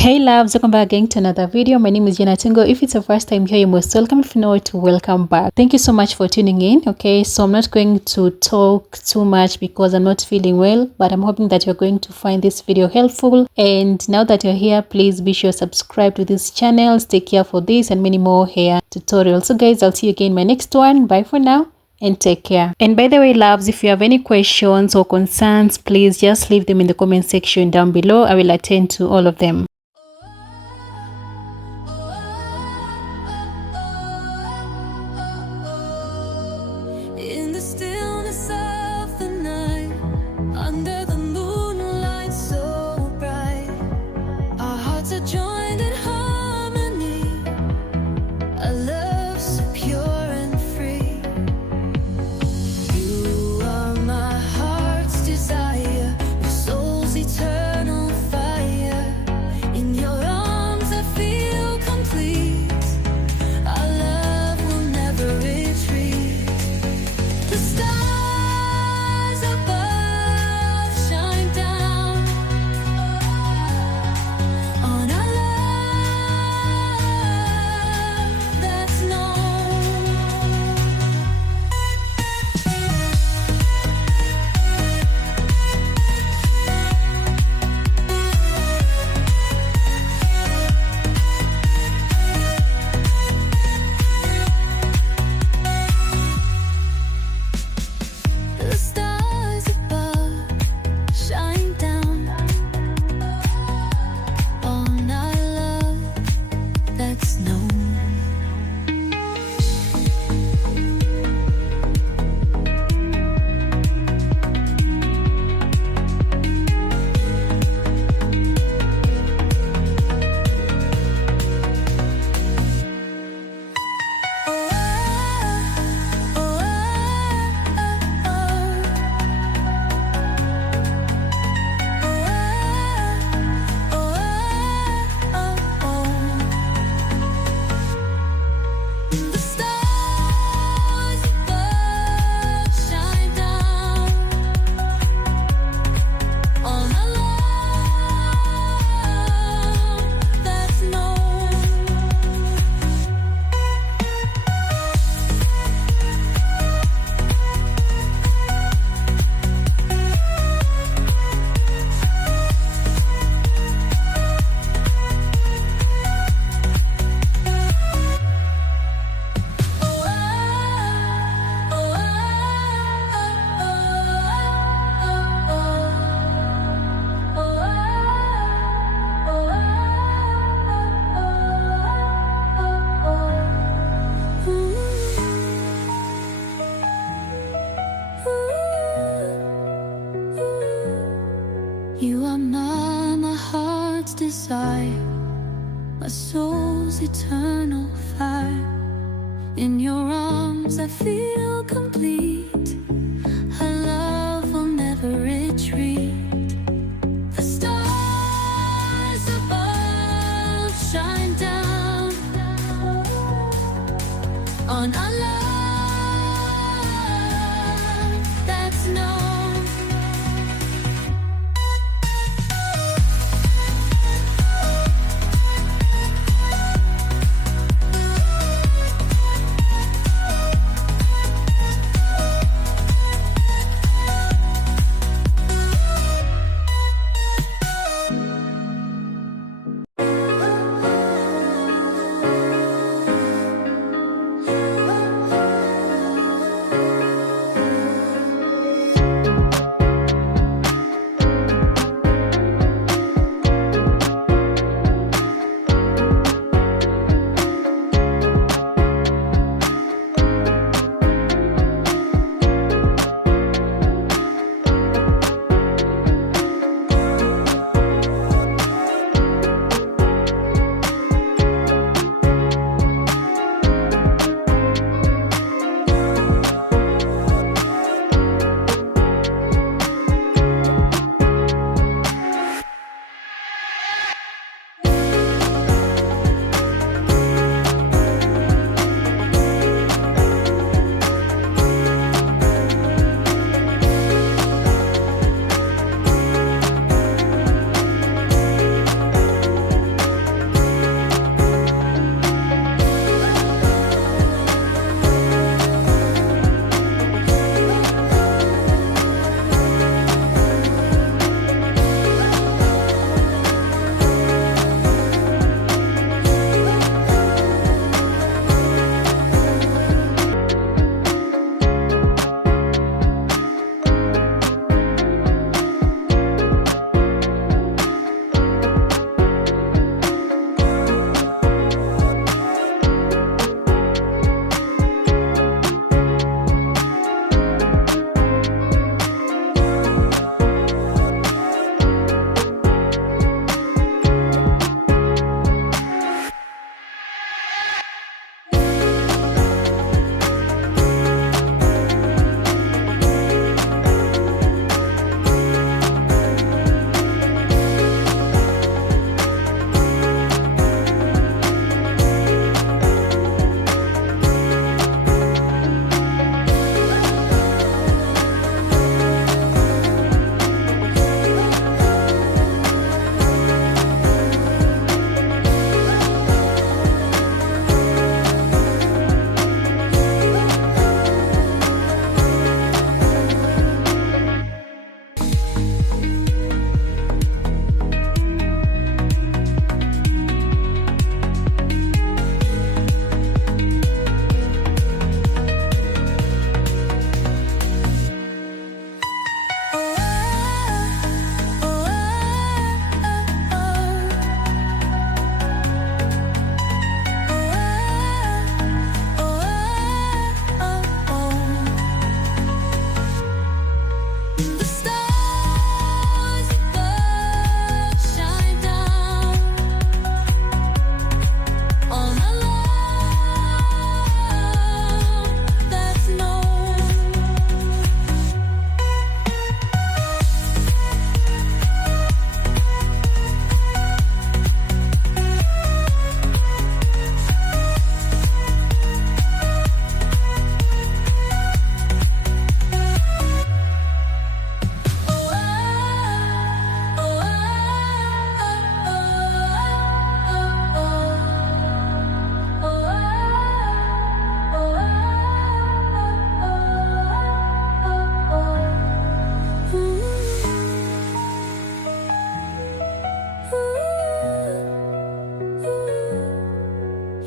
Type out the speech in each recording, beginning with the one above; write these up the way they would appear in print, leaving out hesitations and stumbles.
Hey loves, welcome back again to another video. My name is Jana Tungo. If it's the first time here, you're most welcome. If you know it, welcome back. Thank you so much for tuning in. Okay, so I'm not going to talk too much because I'm not feeling well, but I'm hoping that you're going to find this video helpful. And now that you're here, please be sure to subscribe to this channel. Stay care for this and many more hair tutorials. So guys, I'll see you again in my next one. Bye for now and take care. And by the way loves, if you have any questions or concerns, please just leave them in the comment section down below. I will attend to all of them. In the stillness of the night, under the moonlight so bright, our hearts are joined in harmony, a love so pure and free. You are my heart's desire, your soul's eternal fire. In your arms I feel complete, our love will never retreat. The stars above shine down on our love that's known. The stars above shine down on our love that's known. The stars above shine down on our love that's known. You are my heart's desire, my soul's eternal fire. In your arms I feel complete, our love will never retreat. The stars above shine down on our love that's known.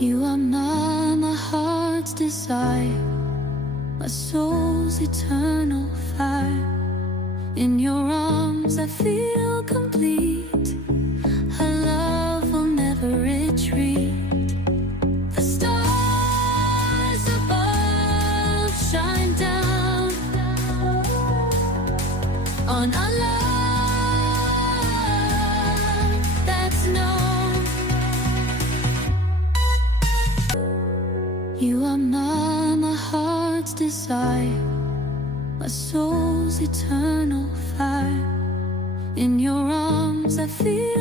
You are my heart's desire, my soul's eternal fire. In your arms I feel complete. Our love will never retreat. The stars above shine down on our love that's known. You are my heart's desire, my soul's eternal fire. In your arms I feel